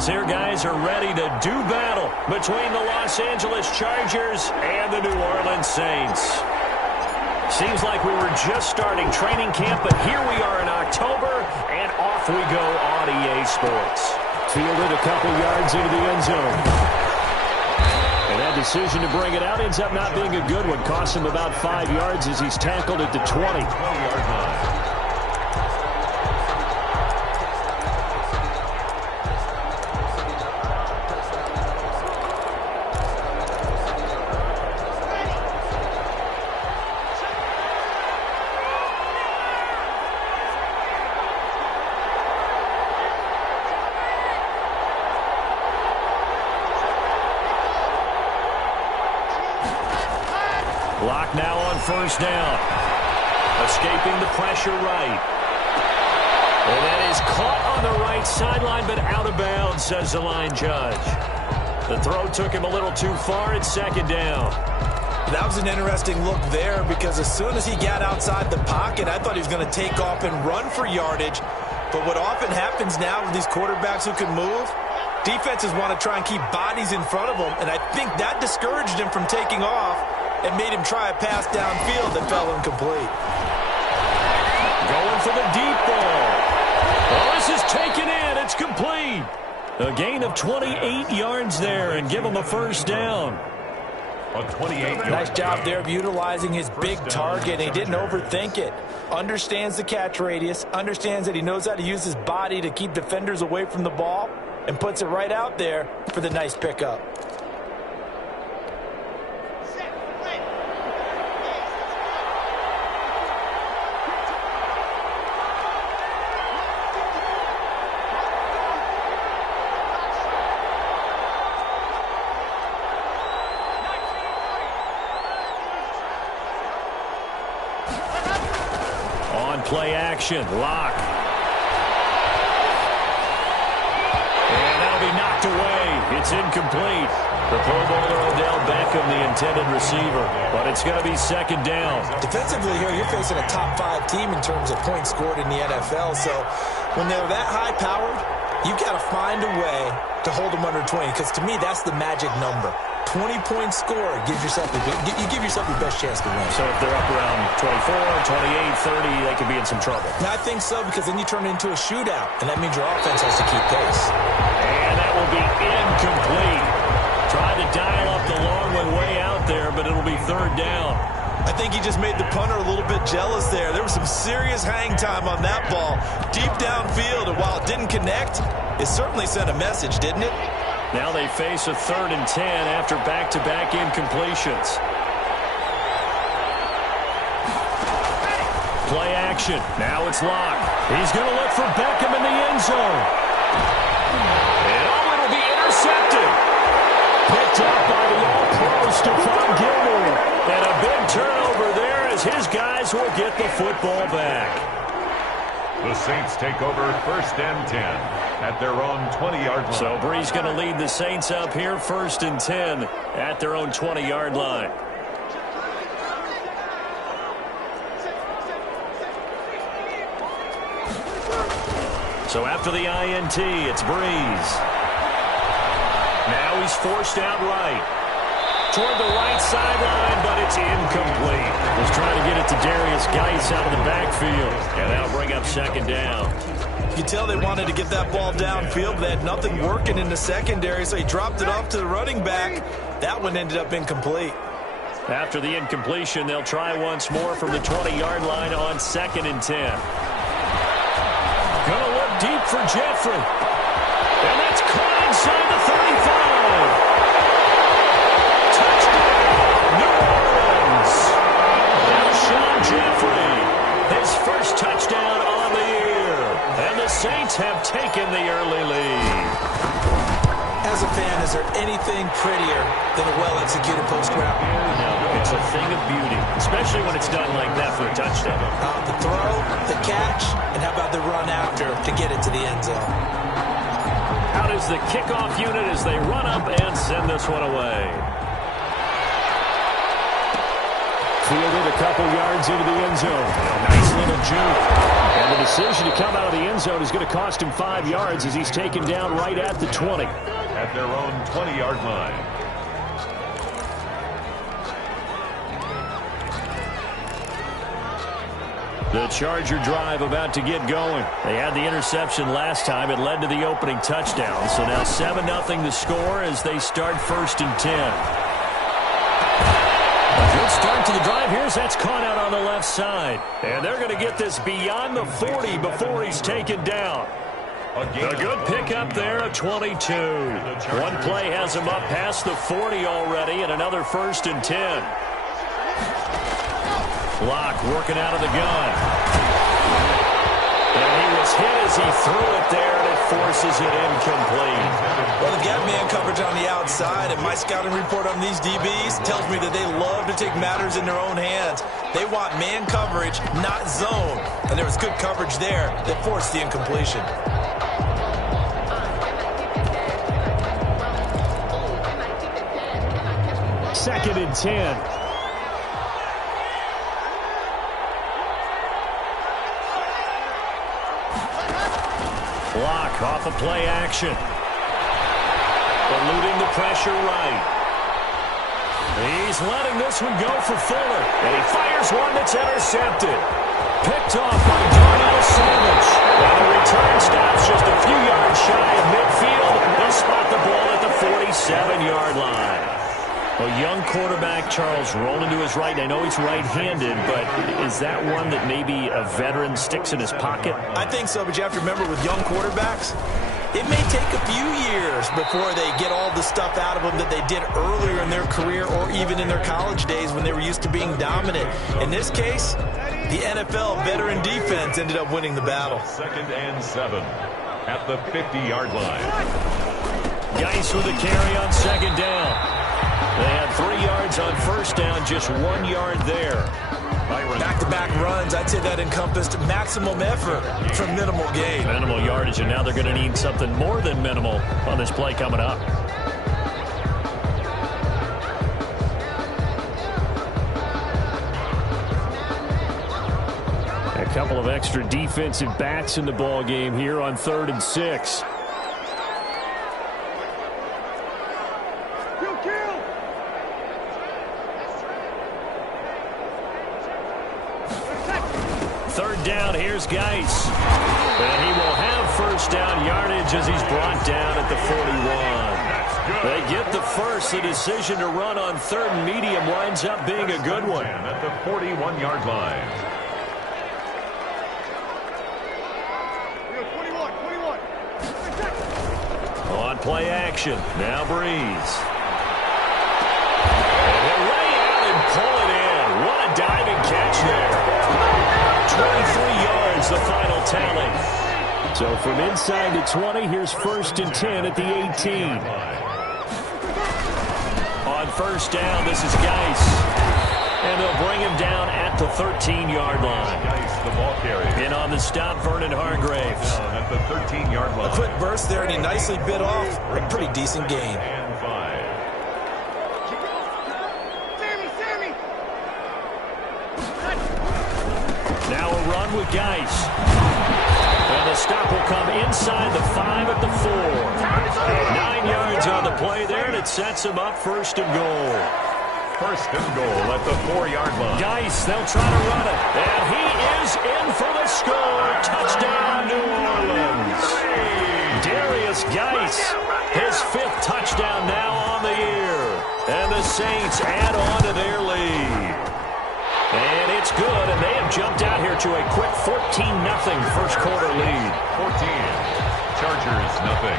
As their guys are ready to do battle between the Los Angeles Chargers and the New Orleans Saints. Seems like we were just starting training camp, but here we are in October, and off we go on EA Sports. Fielded a couple yards into the end zone. And that decision to bring it out ends up not being a good one. Costs him about 5 yards as he's tackled at the 20. Clock now on first down. Escaping the pressure right. And that is caught on the right sideline, but out of bounds, says the line judge. The throw took him a little too far. It's second down. That was an interesting look there because as soon as he got outside the pocket, I thought he was going to take off and run for yardage. But what often happens now with these quarterbacks who can move, defenses want to try and keep bodies in front of them, and I think that discouraged him from taking off and made him try a pass downfield that fell incomplete. Going for the deep ball. Oh, this is taken in. It's complete. A gain of 28 yards there and give him a first down. Nice job there of utilizing his big target. He didn't overthink it. Understands the catch radius, understands that he knows how to use his body to keep defenders away from the ball, and puts it right out there for the nice pickup. Play action. Lock. And that'll be knocked away. It's incomplete. The Pro Bowler Odell Beckham, the intended receiver. But it's going to be second down. Defensively here, you're facing a top-5 team in terms of points scored in the NFL. So when they're that high-powered, you've got to find a way to hold them under 20. Because to me, that's the magic number. 20-point score gives yourself you give yourself your best chance to win. So if they're up around 24, 28, 30, they could be in some trouble. Now, I think so, because then you turn it into a shootout, and that means your offense has to keep pace. And that will be incomplete. Tried to dial up the long one way out there, but it'll be third down. I think he just made the punter a little bit jealous there. There was some serious hang time on that ball, deep downfield, and while it didn't connect, it certainly sent a message, didn't it? Now they face a 3rd and 10 after back-to-back incompletions. Play action. Now it's locked. He's going to look for Beckham in the end zone. And it'll be intercepted. Picked up by the all-pro Stephon Gilmore. And a big turnover there as his guys will get the football back. The Saints take over 1st and 10 at their own 20-yard line. So Bree's going to lead the Saints up here 1st and 10 at their own 20-yard line. So after the INT, it's Breeze. Now he's forced out right. Toward the right sideline, but it's incomplete. Was trying to get it to Darius Geis out of the backfield. And that'll bring up second down. You could tell they wanted to get that ball downfield, but they had nothing working in the secondary, so he dropped it off to the running back. That one ended up incomplete. After the incompletion, they'll try once more from the 20-yard line on 2nd and 10. Gonna look deep for Jeffrey. And that's caught inside the 35. Jeffrey, his first touchdown on the year. And the Saints have taken the early lead. As a fan, is there anything prettier than a well-executed post-route? No, it's a thing of beauty, especially when it's done like that for a touchdown. The throw, the catch, and how about the run after to get it to the end zone? How does the kickoff unit as they run up and send this one away? fielded a couple yards into the end zone. Nice little juke. And the decision to come out of the end zone is going to cost him 5 yards as he's taken down right at the 20. At their own 20-yard line. The Charger drive about to get going. They had the interception last time. It led to the opening touchdown. So now 7-0 the score as they start 1st and 10. A good start to the drive. Here's that's caught out on the left side. And they're going to get this beyond the 40 before he's taken down. A good pickup there, a 22. One play has him up past the 40 already, and another 1st and 10. Locke working out of the gun. And he was hit as he threw it there, and it forces it incomplete. Well, they've got man coverage on the outside, and my scouting report on these DBs tells me that they love to take matters in their own hands. They want man coverage, not zone. And there was good coverage there that forced the incompletion. Second and 10. Block off a play action. Eluding the pressure right. He's letting this one go for Fuller. And he fires one that's intercepted. Picked off by Darnell Savage. And the return stops just a few yards shy of midfield. They'll spot the ball at the 47-yard line. A young quarterback, Charles, rolling to his right. I know he's right-handed, but is that one that maybe a veteran sticks in his pocket? I think so, but you have to remember with young quarterbacks, it may take a few years before they get all the stuff out of them that they did earlier in their career or even in their college days when they were used to being dominant. In this case, the NFL veteran defense ended up winning the battle. 2nd and 7 at the 50-yard line. Geis with a carry on 2nd down. They had 3 yards on 1st down, just 1 yard there. Back-to-back runs, I'd say that encompassed maximum effort for minimal gain. Minimal yardage, and now they're going to need something more than minimal on this play coming up. A couple of extra defensive backs in the ball game here on 3rd and 6. Down, here's Geis. And he will have 1st down yardage as he's brought down at the 41. They get the first. The decision to run on 3rd and medium winds up being a good one. At the 41-yard line. 21. On play action. Now Breeze. And he'll lay out and pull it in. What a diving catch there. 23 yards, the final tally. So from inside the 20, here's 1st and 10 at the 18. On 1st down, this is Geis. And they'll bring him down at the 13-yard line. Geis, the ball carrier. In on the stop, Vernon Hargraves. At the 13-yard line. A quick burst there, and he nicely bit off a pretty decent gain. And 5. Now a run with Geis. And the stop will come inside the 5 at the 4. 9 yards on the play there, and it sets him up 1st and goal. 1st and goal at the 4-yard line. Geis, they'll try to run it. And he is in for the score. Touchdown, New Orleans. Darius Geis, his 5th touchdown now on the year. And the Saints add on to their lead. And it's good, and they have jumped out here to a quick 14-0 first quarter lead. 14. Chargers, nothing.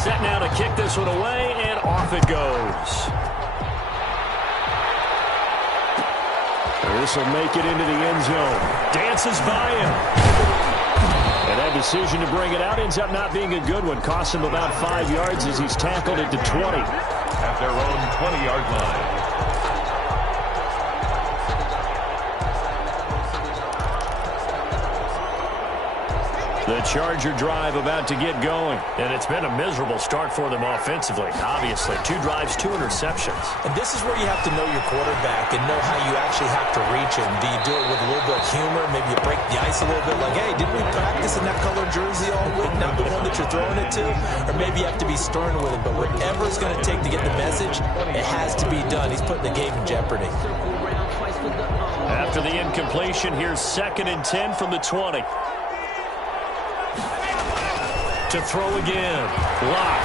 Set now to kick this one away, and off it goes. This will make it into the end zone. Dances by him. And that decision to bring it out ends up not being a good one. Costs him about 5 yards as he's tackled it to 20. At their own 20-yard line. The Charger drive about to get going. And it's been a miserable start for them offensively. Obviously, 2 drives, 2 interceptions. And this is where you have to know your quarterback and know how you actually have to reach him. Do you do it with a little bit of humor? Maybe you break the ice a little bit like, hey, didn't we practice in that colored jersey all week, not the one that you're throwing it to? Or maybe you have to be stern with him. But whatever it's going to take to get the message, it has to be done. He's putting the game in jeopardy. After the incompletion, here's 2nd and 10 from the 20. To throw again. Lock.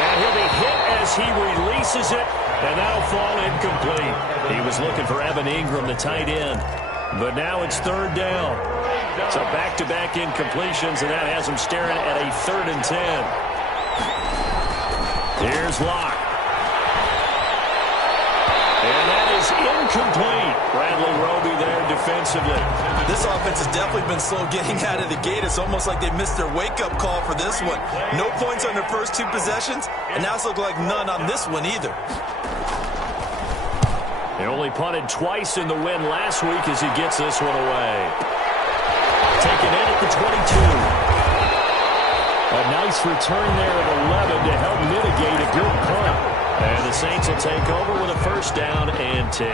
And he'll be hit as he releases it, and that'll fall incomplete. He was looking for Evan Ingram, the tight end. But now it's 3rd down. So back-to-back incompletions, and that has him staring at a 3rd and 10. Here's Lock. And that is incomplete. Bradley Roby there defensively. This offense has definitely been slow getting out of the gate. It's almost like they missed their wake-up call for this one. No points on their first 2 possessions, and now it's looking like none on this one either. They only punted twice in the win last week as he gets this one away. Taken in at the 22. A nice return there of 11 to help mitigate a good punt. And the Saints will take over with a 1st down and 10.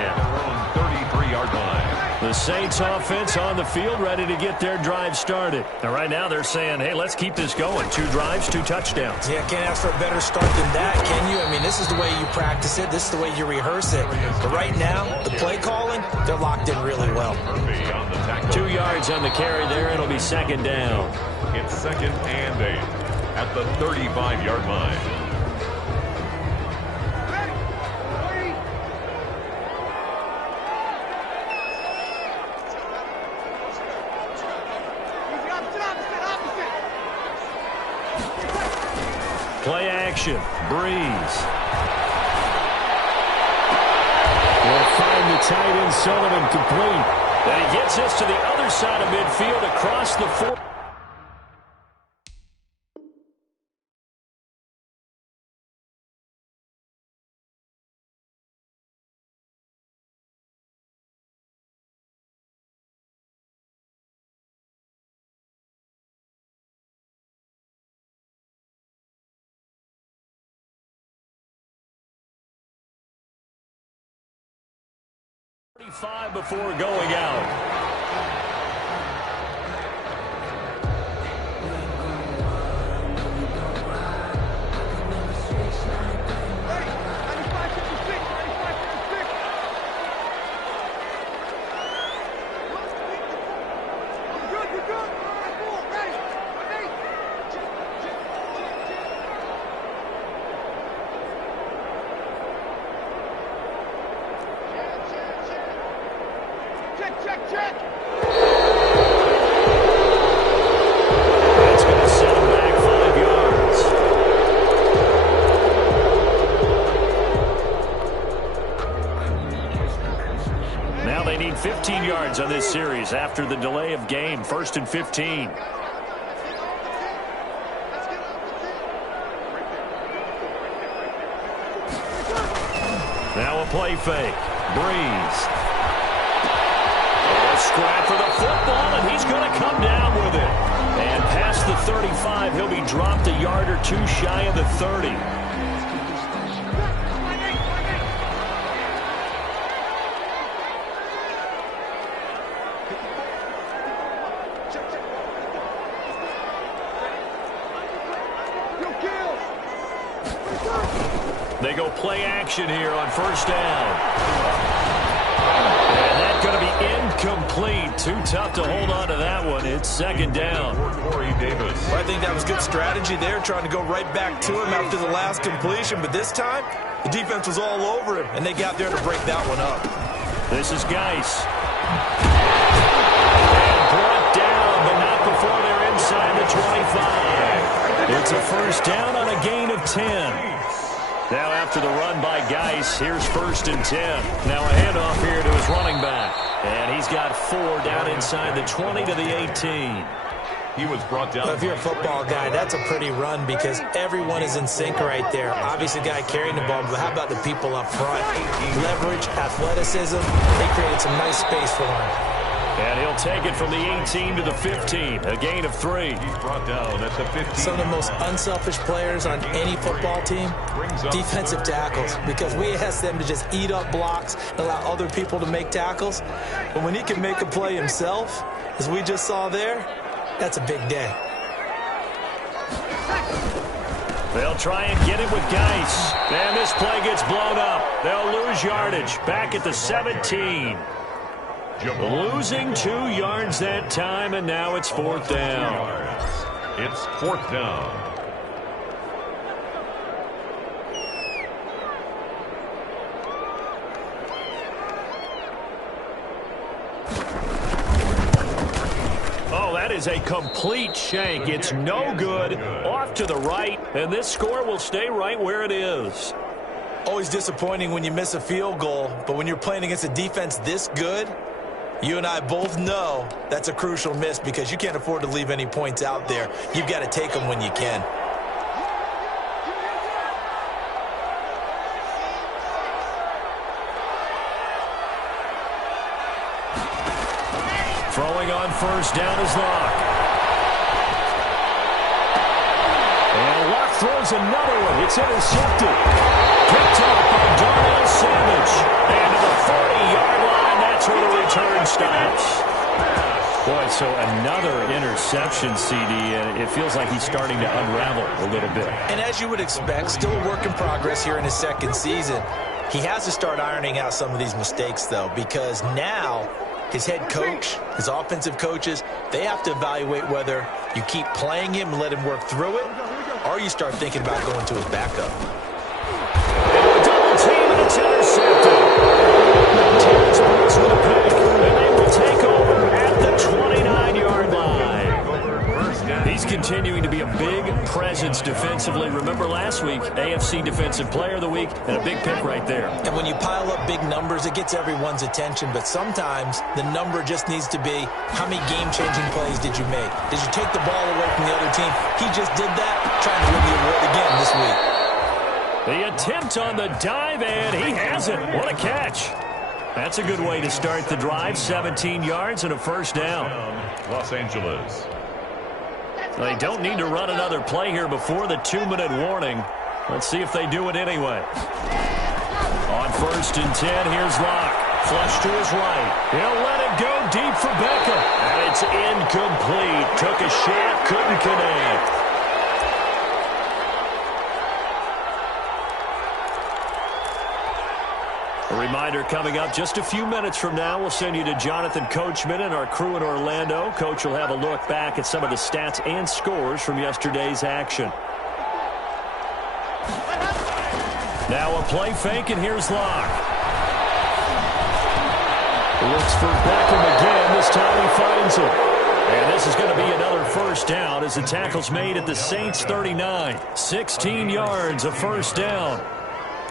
33-yard line. The Saints offense on the field ready to get their drive started. And right now they're saying, hey, let's keep this going. 2 drives, 2 touchdowns. Yeah, can't ask for a better start than that, can you? I mean, this is the way you practice it. This is the way you rehearse it. But right now, the play calling, they're locked in really well. 2 yards on the carry there. It'll be 2nd down. It's 2nd and 8 at the 35-yard line. Play action. Breeze. Will find the tight end Sullivan complete. And he gets this to the other side of midfield across the 4. Before going out. That's going to set him back 5 yards. Now they need 15 yards on this series after the delay of game. 1st and 15. Now a play fake. Breeze. Scrap for the football, and he's going to come down with it. And past the 35, he'll be dropped a yard or 2 shy of the 30. They go play action here on 1st down. Going to be incomplete. Too tough to hold on to that one. It's 2nd down. Corey Davis. Well, I think that was good strategy there, trying to go right back to him after the last completion. But this time, the defense was all over him, and they got there to break that one up. This is Geis. And brought down, but not before they're inside the 25. It's a 1st down on a gain of 10. Now after the run by Geis, here's 1st and 10. Now a handoff here to his running back. And he's got 4 down inside the 20 to the 18. He was brought down. Well, if you're a football guy, that's a pretty run because everyone is in sync right there. Obviously, the guy carrying the ball, but how about the people up front? Leverage, athleticism, they created some nice space for him. And he'll take it from the 18 to the 15, a gain of 3. He's brought down at the 15. Some of the most unselfish players on any football team, defensive tackles, because we ask them to just eat up blocks and allow other people to make tackles. But when he can make a play himself, as we just saw there, that's a big day. They'll try and get it with Geis. And this play gets blown up. They'll lose yardage back at the 17. Losing 2 yards that time, and now it's 4th down. It's 4th down. Oh, that is a complete shank. It's no good. Off to the right, and this score will stay right where it is. Always disappointing when you miss a field goal, but when you're playing against a defense this good, you and I both know that's a crucial miss because you can't afford to leave any points out there. You've got to take them when you can. Throwing on 1st down is Locke. And Locke throws another one. It's intercepted. Picked up by Darnell Savage. And to the 40-yard line, that's where the return stops. Boy, so another interception, CD, and it feels like he's starting to unravel a little bit. And as you would expect, still a work in progress here in his 2nd season. He has to start ironing out some of these mistakes, though, because now his head coach, his offensive coaches, they have to evaluate whether you keep playing him and let him work through it, or you start thinking about going to his backup. Double team, and it's intercepted. Terrence breaks with a pick, and they will take over at the 29-yard line. He's continuing to be a big presence defensively. Remember last week, AFC Defensive Player of the Week, and a big pick right there. And when you pile up big numbers, it gets everyone's attention, but sometimes the number just needs to be, how many game-changing plays did you make? Did you take the ball away from the other team? He just did that, trying to win the award again this week. The attempt on the dive, and he has it. What a catch. That's a good way to start the drive. 17 yards and a 1st down. Los Angeles. They don't need to run another play here before the 2-minute warning. Let's see if they do it anyway. On 1st and 10, here's Locke. Flush to his right. He'll let it go deep for Beckham. And it's incomplete. Took a shot, couldn't connect. A reminder coming up just a few minutes from now, we'll send you to Jonathan Coachman and our crew in Orlando. Coach will have a look back at some of the stats and scores from yesterday's action. Now a play fake, and here's Locke. Looks for Beckham again. This time he finds him. And this is going to be another 1st down as the tackle's made at the Saints 39. 16 yards, a 1st down.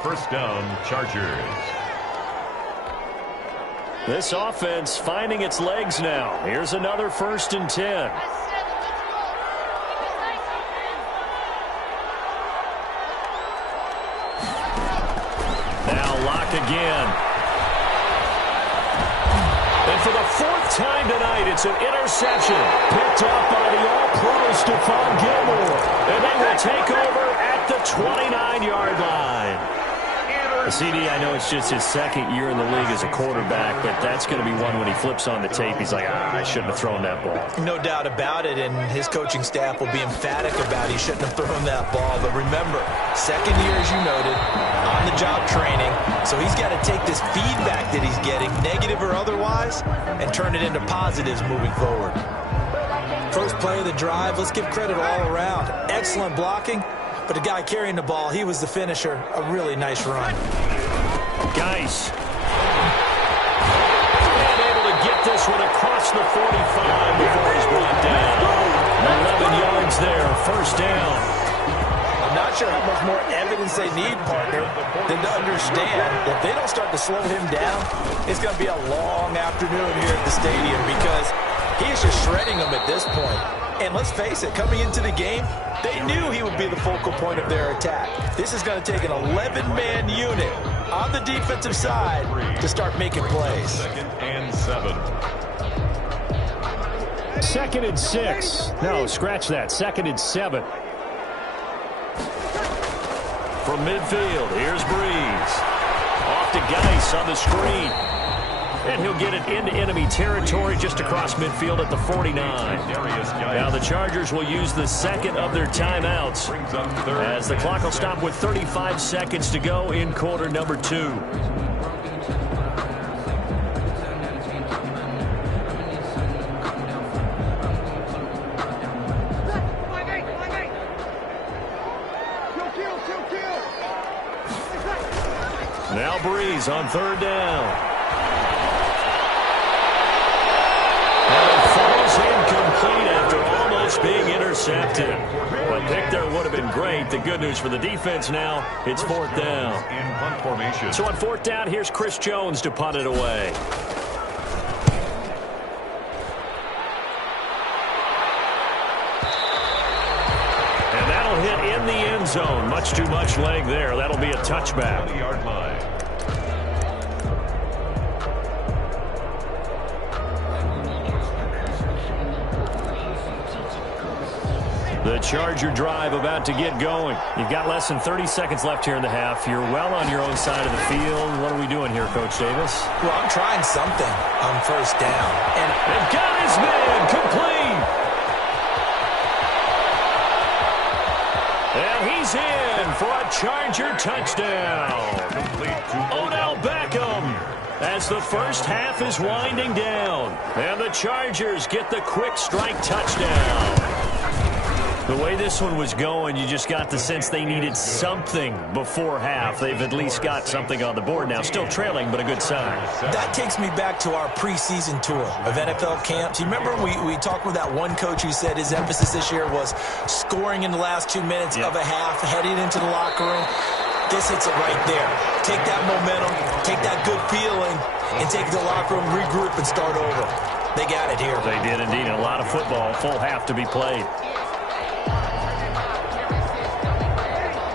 1st down, Chargers. This offense finding its legs now. Here's another 1st and 10. Now Locke again. And for the 4th time tonight, it's an interception. Picked up by the All-Pro Stephon Gilmore. And they will take over at the 29-yard line. CD, I know it's just his 2nd year in the league as a quarterback, but that's going to be one when he flips on the tape, he's like, I shouldn't have thrown that ball. No doubt about it, and his coaching staff will be emphatic about he shouldn't have thrown that ball. But remember, 2nd year, as you noted, on-the-job training, so he's got to take this feedback that he's getting, negative or otherwise, and turn it into positives moving forward. First play of the drive, let's give credit all around. Excellent blocking. But the guy carrying the ball, he was the finisher. A really nice run. Geis. And able to get this one across the 45 before he's brought down. 11 yards there, 1st down. I'm not sure how much more evidence they need, partner, than to understand that if they don't start to slow him down, it's going to be a long afternoon here at the stadium because he's just shredding them at this point. And let's face it, coming into the game, they knew he would be the focal point of their attack. This is going to take an 11-man unit on the defensive side to start making plays. 2nd and 7. 2nd and 6. No, scratch that. 2nd and 7. From midfield, here's Breeze. Off to Geis on the screen. And he'll get it into enemy territory just across midfield at the 49. Now the Chargers will use the second of their timeouts as the clock will stop with 35 seconds to go in quarter number 2. Now Breeze on 3rd down. Incomplete after almost being intercepted. A pick there would have been great. The good news for the defense now, it's 4th down. In punt formation. So on 4th down, here's Chris Jones to punt it away. And that'll hit in the end zone. Much too much leg there. That'll be a touchback. 20-yard line. The Charger drive about to get going. You've got less than 30 seconds left here in the half. You're well on your own side of the field. What are we doing here, Coach Davis? Well, I'm trying something on 1st down. And they've got his man complete. And he's in for a Charger touchdown. Complete to Odell Beckham as the first half is winding down. And the Chargers get the quick strike touchdown. The way this one was going, you just got the sense they needed something before half. They've at least got something on the board now. Still trailing, but a good sign. That takes me back to our preseason tour of NFL camps. You remember we talked with that one coach who said his emphasis this year was scoring in the last 2 minutes of a half, heading into the locker room. This hits it right there. Take that momentum, take that good feeling, and take it to the locker room, regroup, and start over. They got it here. They did indeed. A lot of football, full half to be played.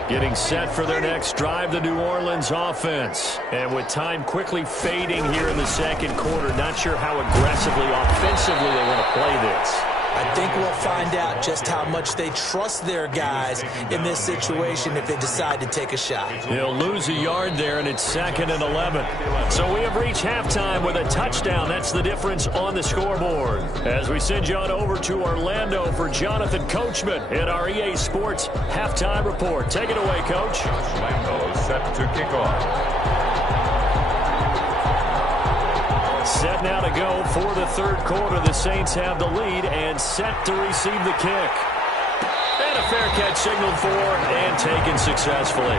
Getting set for their next drive, the New Orleans offense. And with time quickly fading here in the second quarter, not sure how aggressively, offensively they want to play this. I think we'll find out just how much they trust their guys in this situation if they decide to take a shot. He'll lose a yard there, and it's 2nd and 11. So we have reached halftime with a touchdown. That's the difference on the scoreboard. As we send you on over to Orlando for Jonathan Coachman in our EA Sports Halftime Report. Take it away, Coach. Orlando set to kick off. Set now to go for the 3rd quarter. The Saints have the lead and set to receive the kick. And a fair catch signaled for and taken successfully.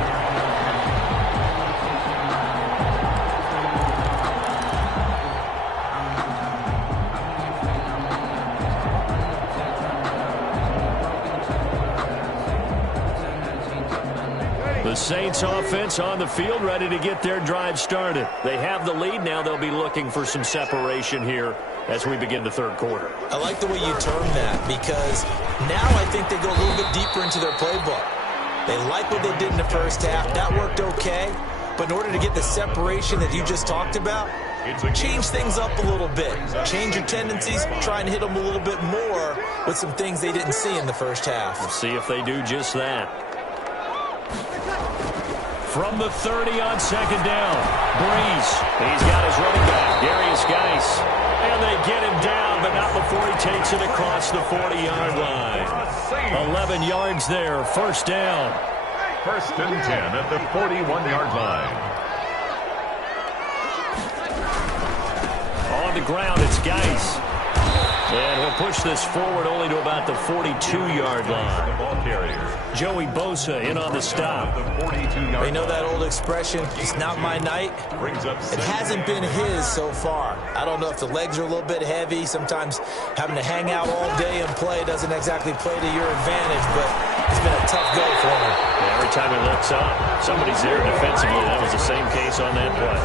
The Saints offense on the field, ready to get their drive started. They have the lead. Now they'll be looking for some separation here as we begin the 3rd quarter. I like the way you term that because now I think they go a little bit deeper into their playbook. They like what they did in the first half. That worked okay. But in order to get the separation that you just talked about, change things up a little bit. Change your tendencies. Try and hit them a little bit more with some things they didn't see in the first half. We'll see if they do just that. From the 30 on 2nd down, Breeze. He's got his running back, Darius Geis. And they get him down, but not before he takes it across the 40-yard line. 11 yards there, 1st down. 1st and 10 at the 41-yard line. On the ground, it's Geis. And he'll push this forward only to about the 42-yard line. The ball carrier. Joey Bosa in on the stop. You know that old expression, it's not my night? It hasn't been his so far. I don't know if the legs are a little bit heavy. Sometimes having to hang out all day and play doesn't exactly play to your advantage, but it's been a tough go for him. Yeah, every time he looks up, somebody's there defensively. That was the same case on that play.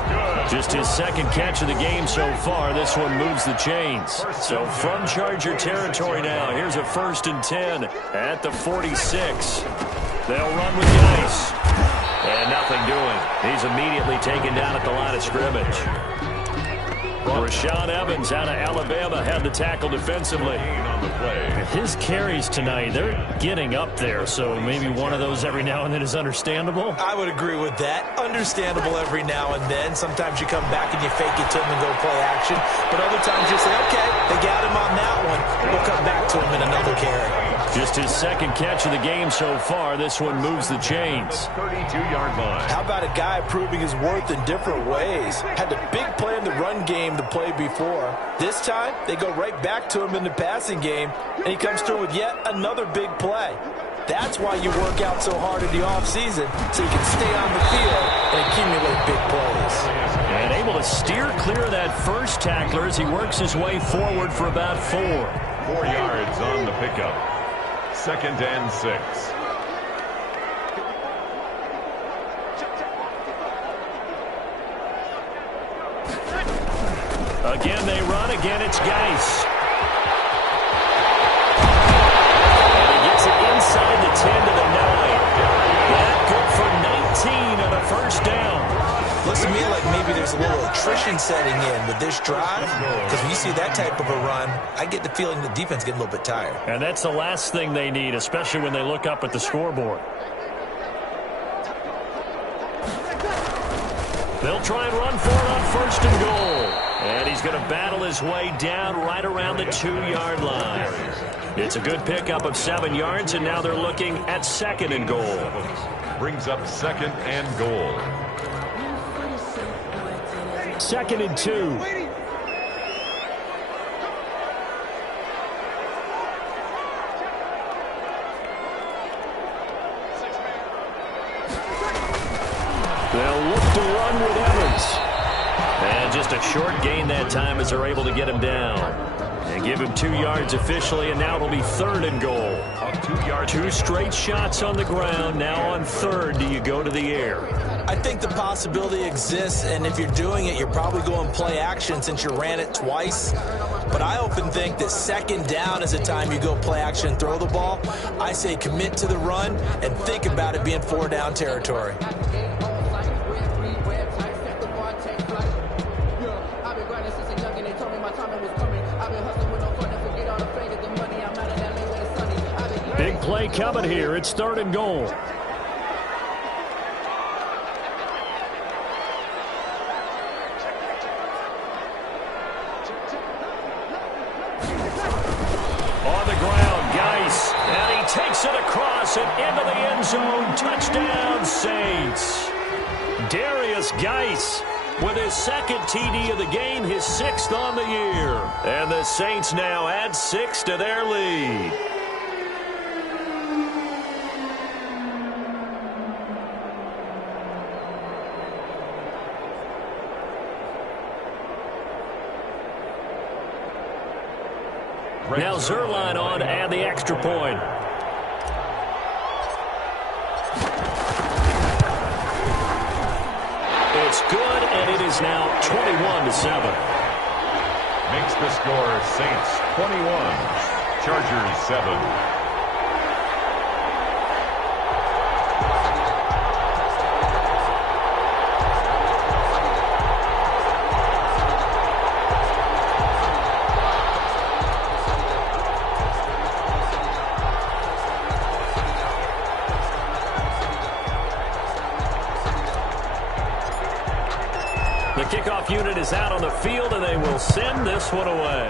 Just his 2nd catch of the game so far. This one moves the chains. So from Charger territory now, here's a 1st and 10 at the 46. They'll run with Geis. And nothing doing. He's immediately taken down at the line of scrimmage. Rashaan Evans out of Alabama had the tackle defensively. On the play. His carries tonight, they're getting up there, so maybe one of those every now and then is understandable. I would agree with that. Understandable every now and then. Sometimes you come back and you fake it to him and go play action. But other times you say, okay, they got him on that one. We'll come back to him in another carry. Just his second catch of the game so far. This one moves the chains. 32-yard line. How about a guy proving his worth in different ways? Had the big play in the run game the play before. This time, they go right back to him in the passing game, and he comes through with yet another big play. That's why you work out so hard in the offseason, so you can stay on the field and accumulate big plays. And able to steer clear of that first tackler as he works his way forward for about 4. 4 yards on the pickup. 2nd and 6. Again, they run. Again, it's Geis. And he gets it inside the 10 to the 9. That good for 19 on a first down. Looks to me like maybe there's a little attrition setting in with this drive, because when you see that type of a run, I get the feeling the defense getting a little bit tired. And that's the last thing they need, especially when they look up at the scoreboard. They'll try and run for it on 1st and goal. And he's going to battle his way down right around the 2-yard line. It's a good pickup of 7 yards, and now they're looking at 2nd and goal. Brings up 2nd and goal. 2nd and 2. They'll look to run with Evans. And just a short gain that time as they're able to get him down. And give him 2 yards officially, and now it'll be 3rd and goal. 2 straight shots on the ground. Now on 3rd, do you go to the air? I think the possibility exists, and if you're doing it, you're probably going play action since you ran it twice. But I often think that 2nd down is the time you go play action and throw the ball. I say commit to the run and think about it being 4-down territory. Big play coming here. It's 3rd and goal. On the ground, Geis. And he takes it across and into the end zone. Touchdown, Saints. Darius Geis with his 2nd TD of the game, his 6th on the year. And the Saints now add 6 to their lead. Now Zerline on to add the extra point. It's good, and it is now 21-7. Makes the score Saints 21, Chargers 7. The kickoff unit is out on the field, and they will send this one away.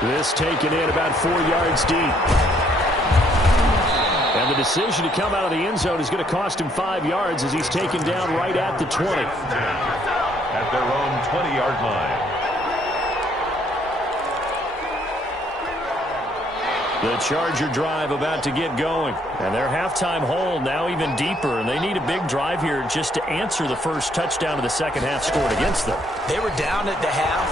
This taken in about 4 yards deep. And the decision to come out of the end zone is going to cost him 5 yards as he's taken down right at the 20. At their own 20-yard line. The Charger drive about to get going. And their halftime hole now even deeper, and they need a big drive here just to answer the first touchdown of the second half scored against them. They were down at the half.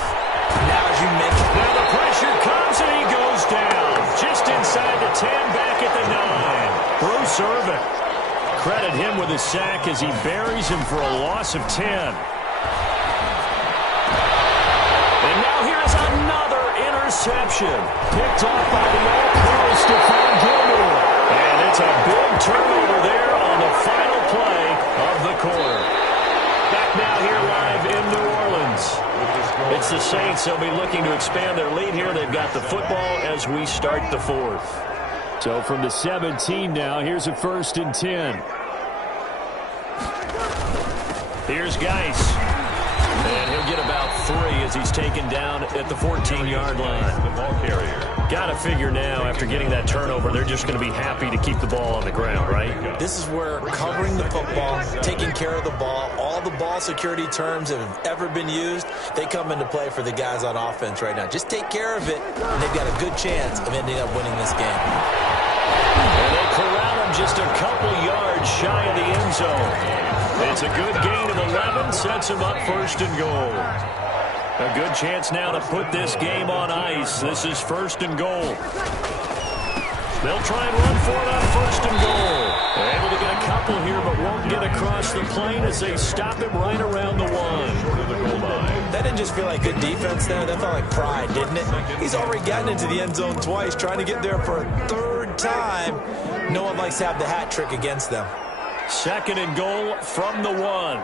Now, as you mentioned, Now the pressure comes, and he goes down. Just inside the 10, back at the 9. Bruce Irvin. Credit him with his sack as he buries him for a loss of 10. And now here's another interception. Picked off by the All-Pro Stephon Gilmore. And it's a big turnover there on the final play of the quarter. Back now here live the Saints. They'll be looking to expand their lead here. They've got the football as we start the fourth. So from the 17 now, here's a 1st and 10. Here's Geis. And he'll get about 3 as he's taken down at the 14-yard line. The ball carrier. Got to figure now, after getting that turnover, they're just going to be happy to keep the ball on the ground, right? This is where covering the football, taking care of the ball, all the ball security terms that have ever been used, they come into play for the guys on offense right now. Just take care of it, and they've got a good chance of ending up winning this game. And they corral him just a couple yards shy of the end zone. It's a good gain of 11, sets him up 1st and goal. A good chance now to put this game on ice. This is 1st and goal. They'll try and run for it on 1st and goal. Able to get a couple here, but won't get across the plane as they stop him right around the 1. That didn't just feel like good defense there. That felt like pride, didn't it? He's already gotten into the end zone twice, trying to get there for a 3rd time. No one likes to have the hat trick against them. 2nd and goal from the 1.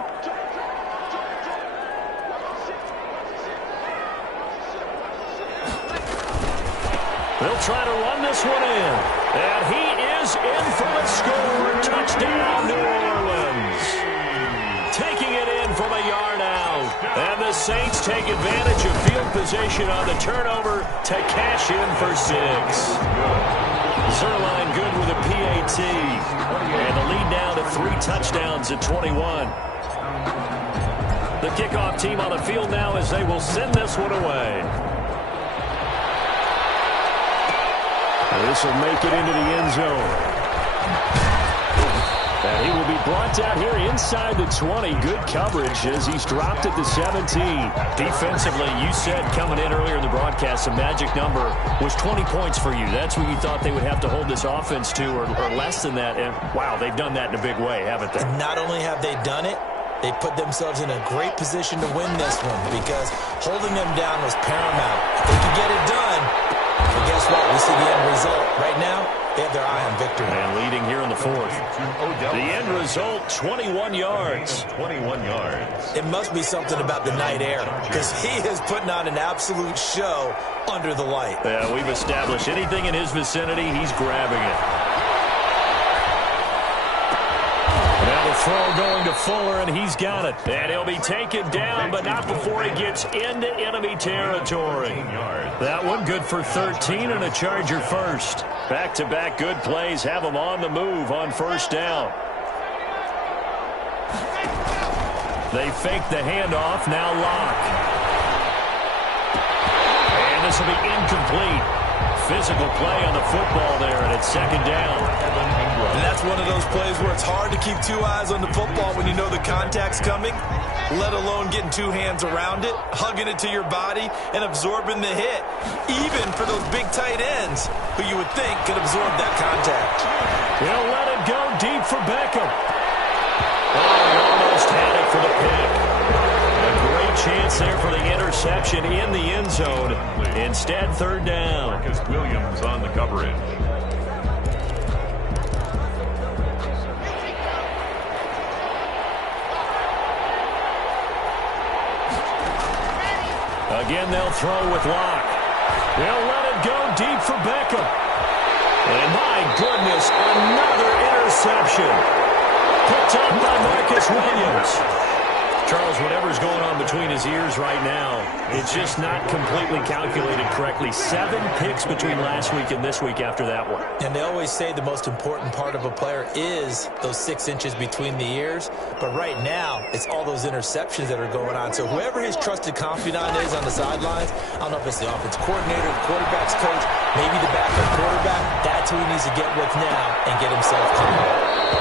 They'll try to run this one in. And he is in for the score. Touchdown, New Orleans. Taking it in from a yard out. And the Saints take advantage of field position on the turnover to cash in for 6. Zerline good with a PAT. And the lead now to 3 touchdowns at 21. The kickoff team on the field now as they will send this one away. This will make it into the end zone. And he will be brought down here inside the 20. Good coverage as he's dropped at the 17. Defensively, you said coming in earlier in the broadcast, the magic number was 20 points for you. That's what you thought they would have to hold this offense to, or less than that. And, wow, they've done that in a big way, haven't they? Not only have they done it, they put themselves in a great position to win this one because holding them down was paramount. If they could get it done, and guess what? We see the end result. Right now, they have their eye on victory. And leading here in the 4th. The end result, 21 yards. 21 yards. It must be something about the night air because he is putting on an absolute show under the light. Yeah, we've established anything in his vicinity, he's grabbing it. Now the throw going to Fuller, and he's got it. And he'll be taken down, but not before he gets into enemy territory. That one good for 13 and a Charger first. Back-to-back good plays have him on the move on 1st down. They fake the handoff, now Locke. And this will be incomplete. Physical play on the football there, and it's 2nd down. And that's one of those plays where it's hard to keep 2 eyes on the football when you know the contact's coming, let alone getting 2 hands around it, hugging it to your body, and absorbing the hit, even for those big tight ends who you would think could absorb that contact. He'll let it go deep for Beckham. Oh, he almost had it for the pick. A great chance there for the interception in the end zone. Instead, 3rd down. Marcus Williams on the coverage. Again, they'll throw with Locke. They'll let it go deep for Beckham. And my goodness, another interception. Picked up by Marcus Williams. Charles, whatever's going on between his ears right now, it's just not completely calculated correctly. 7 picks between last week and this week after that one. And they always say the most important part of a player is those 6 inches between the ears. But right now, it's all those interceptions that are going on. So whoever his trusted confidant is on the sidelines, I don't know if it's the offense coordinator, the quarterback's coach, maybe the backup quarterback, that's who he needs to get with now and get himself clean.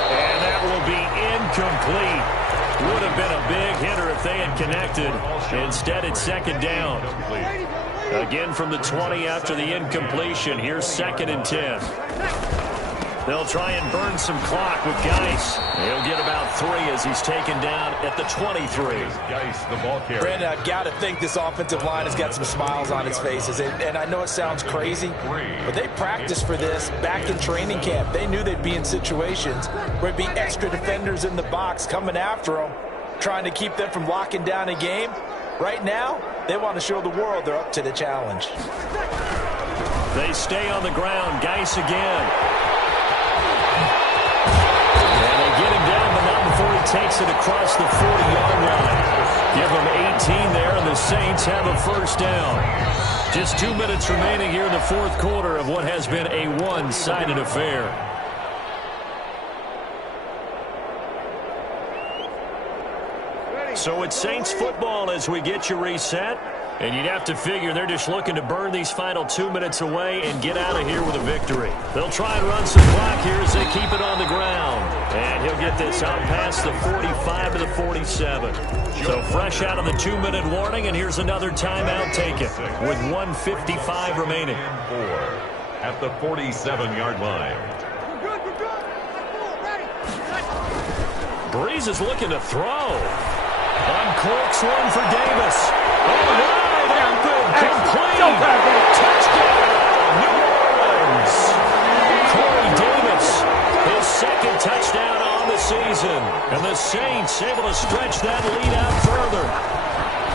And that will be incomplete. Would have been a big hitter if they had connected. Instead, it's 2nd down. Again from the 20 after the incompletion. Here's 2nd and 10. They'll try and burn some clock with Geis. He'll get about 3 as he's taken down at the 23. Geis, the ball carrier. Brandon, I've got to think this offensive line has got some smiles on its faces. And I know it sounds crazy, but they practiced for this back in training camp. They knew they'd be in situations where it'd be extra defenders in the box coming after them, trying to keep them from locking down a game. Right now, They want to show the world they're up to the challenge. They stay on the ground. Geis again. And they get him down, but not before he takes it across the 40-yard line. Give them 18 there, and the Saints have a first down. Just 2 minutes remaining here in the fourth quarter of what has been a one-sided affair. So it's Saints football as we get you reset. And you'd have to figure they're just looking to burn these final 2 minutes away and get out of here with a victory. They'll try and run some clock here as they keep it on the ground. And he'll get this out past the 45 to the 47. So fresh out of the 2-minute warning, and here's another timeout taken with 1:55 remaining. At the 47-yard line. Breeze is looking to throw. Uncorks one for Davis. All right, open, complete. Touchdown, New Orleans. Corey Davis, his second touchdown on the season. And the Saints able to stretch that lead out further.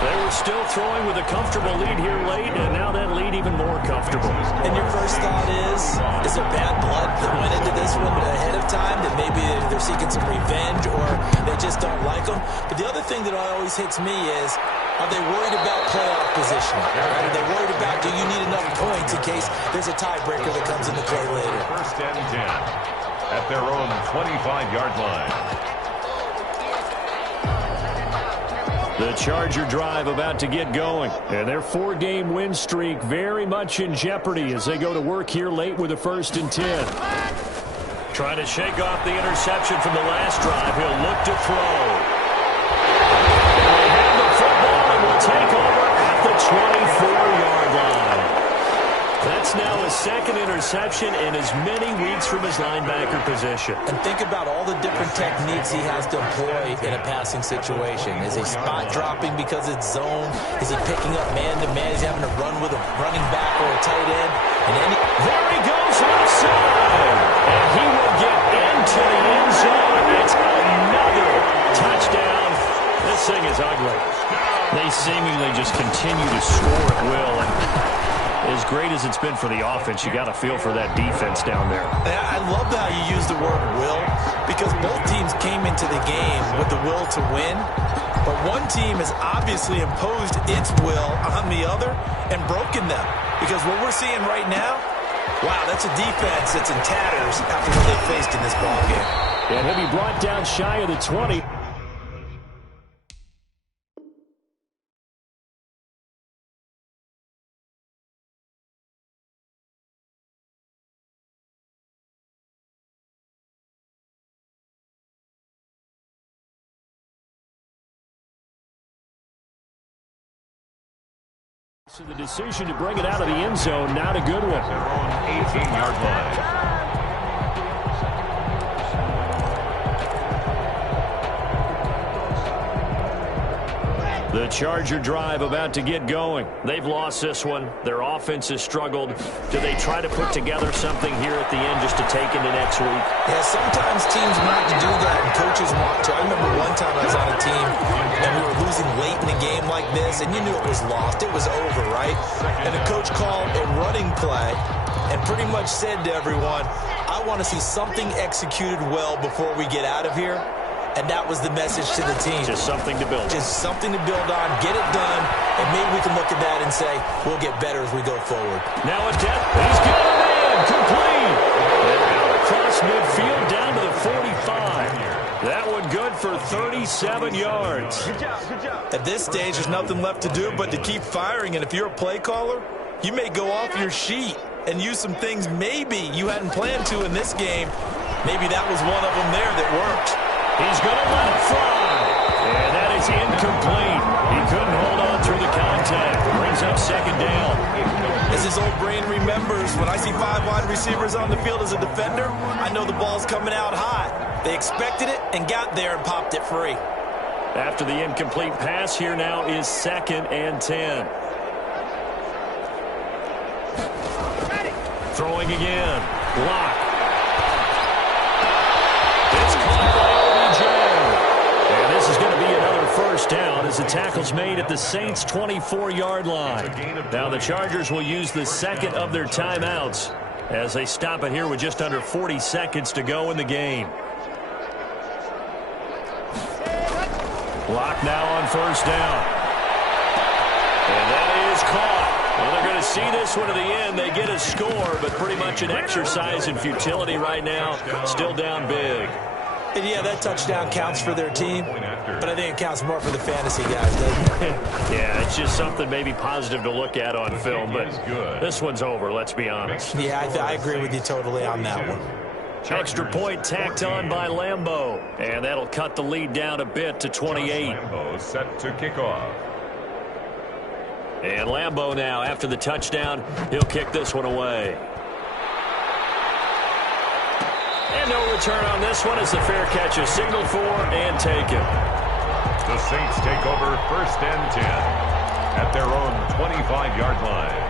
They were still throwing with a comfortable lead here late, and now that lead even more comfortable. And your first thought is there bad blood that went into this one ahead of time, that maybe they're seeking some revenge or they just don't like them? But the other thing that always hits me is, are they worried about playoff positioning? Right? Are they worried about, do you need enough points in case there's a tiebreaker that comes into play later? First and 10 at their own 25-yard line. The Charger drive about to get going. And their 4-game win streak very much in jeopardy as they go to work here late with a 1st and 10. Trying to shake off the interception from the last drive. He'll look to throw. And they have the football and will take over at the 24-yard line. That's now his second interception in as many weeks from his linebacker position. And think about all the different techniques he has to employ in a passing situation. Is he spot dropping because it's zone? Is he picking up man-to-man? Is he having to run with a running back or a tight end? And there he goes left side. And he will get into the end zone. It's another touchdown. This thing is ugly. They seemingly just continue to score at will. And as great as it's been for the offense, you got to feel for that defense down there. I love how you use the word will, because both teams came into the game with the will to win, but one team has obviously imposed its will on the other and broken them. Because what we're seeing right now, wow, that's a defense that's in tatters after what they faced in this ballgame. And he'll be brought down shy of the 20. So the decision to bring it out of the end zone, not a good one. 18-yard line. The Charger drive about to get going. They've lost this one. Their offense has struggled. Do they try to put together something here at the end just to take into next week? Yeah, sometimes teams want to do that, and coaches want to. I remember one time I was on a team, and we were losing late in a game like this, and you knew it was lost. It was over, right? And the coach called a running play and pretty much said to everyone, I want to see something executed well before we get out of here. And that was the message to the team. Just something to build. Just something to build on, get it done, and maybe we can look at that and say, we'll get better as we go forward. Now a death. He's got it in. Complete. And out across midfield down to the 45. That one good for 37 yards. Good job, good job. At this stage, there's nothing left to do but to keep firing. And if you're a play caller, you may go off your sheet and use some things maybe you hadn't planned to in this game. Maybe that was one of them there that worked. He's going to let it fly. And that is incomplete. He couldn't hold on through the contact. Brings up second down. As his old brain remembers, when I see 5 wide receivers on the field as a defender, I know the ball's coming out high. They expected it and got there and popped it free. After the incomplete pass, here now is 2nd and 10. Throwing again. Block. It's caught by OBJ. And this is going to be another first down as the tackle's made at the Saints' 24-yard line. Now the Chargers will use the second of their timeouts as they stop it here with just under 40 seconds to go in the game. Block now on first down. And that is caught. Well, they're going to see this one to the end. They get a score, but pretty much an exercise in futility right now. Still down big. And yeah, that touchdown counts for their team, but I think it counts more for the fantasy guys, doesn't it? Yeah, it's just something maybe positive to look at on film, but this one's over, let's be honest. Yeah, I agree with you totally on that one. Extra point tacked on by Lambeau, and that'll cut the lead down a bit to 28. Lambeau set to kick off. And Lambeau now, after the touchdown, he'll kick this one away. And no return on this one as the fair catch is signaled for and taken. The Saints take over first and 10 at their own 25-yard line.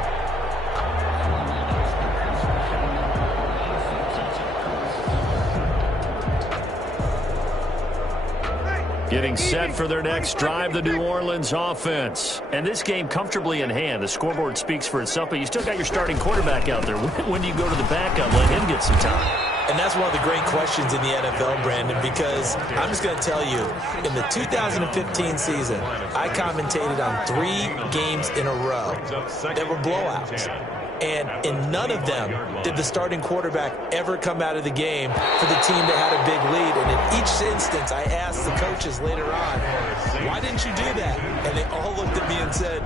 Getting set for their next drive, the New Orleans offense. And this game comfortably in hand. The scoreboard speaks for itself, but you still got your starting quarterback out there. When do you go to the backup, let him get some time? And that's one of the great questions in the NFL, Brandon, because I'm just going to tell you, in the 2015 season, I commentated on 3 games in a row that were blowouts. And in none of them did the starting quarterback ever come out of the game for the team that had a big lead. And in each instance, I asked the coaches later on, why didn't you do that? And they all looked at me and said,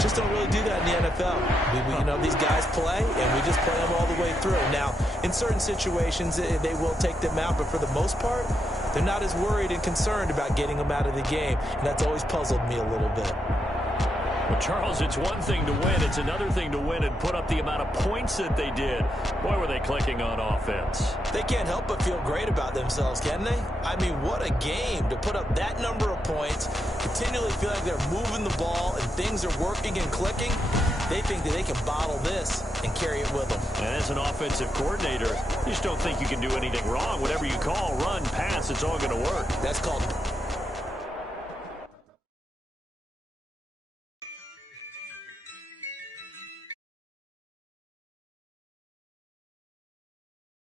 just don't really do that in the NFL. You know, these guys play, and we just play them all the way through. Now, in certain situations, they will take them out, but for the most part, they're not as worried and concerned about getting them out of the game. And that's always puzzled me a little bit. Well, Charles, it's one thing to win. It's another thing to win and put up the amount of points that they did. Boy, were they clicking on offense. They can't help but feel great about themselves, can they? I mean, what a game to put up that number of points, continually feel like they're moving the ball and things are working and clicking. They think that they can bottle this and carry it with them. And as an offensive coordinator, you just don't think you can do anything wrong. Whatever you call, run, pass, it's all going to work. That's called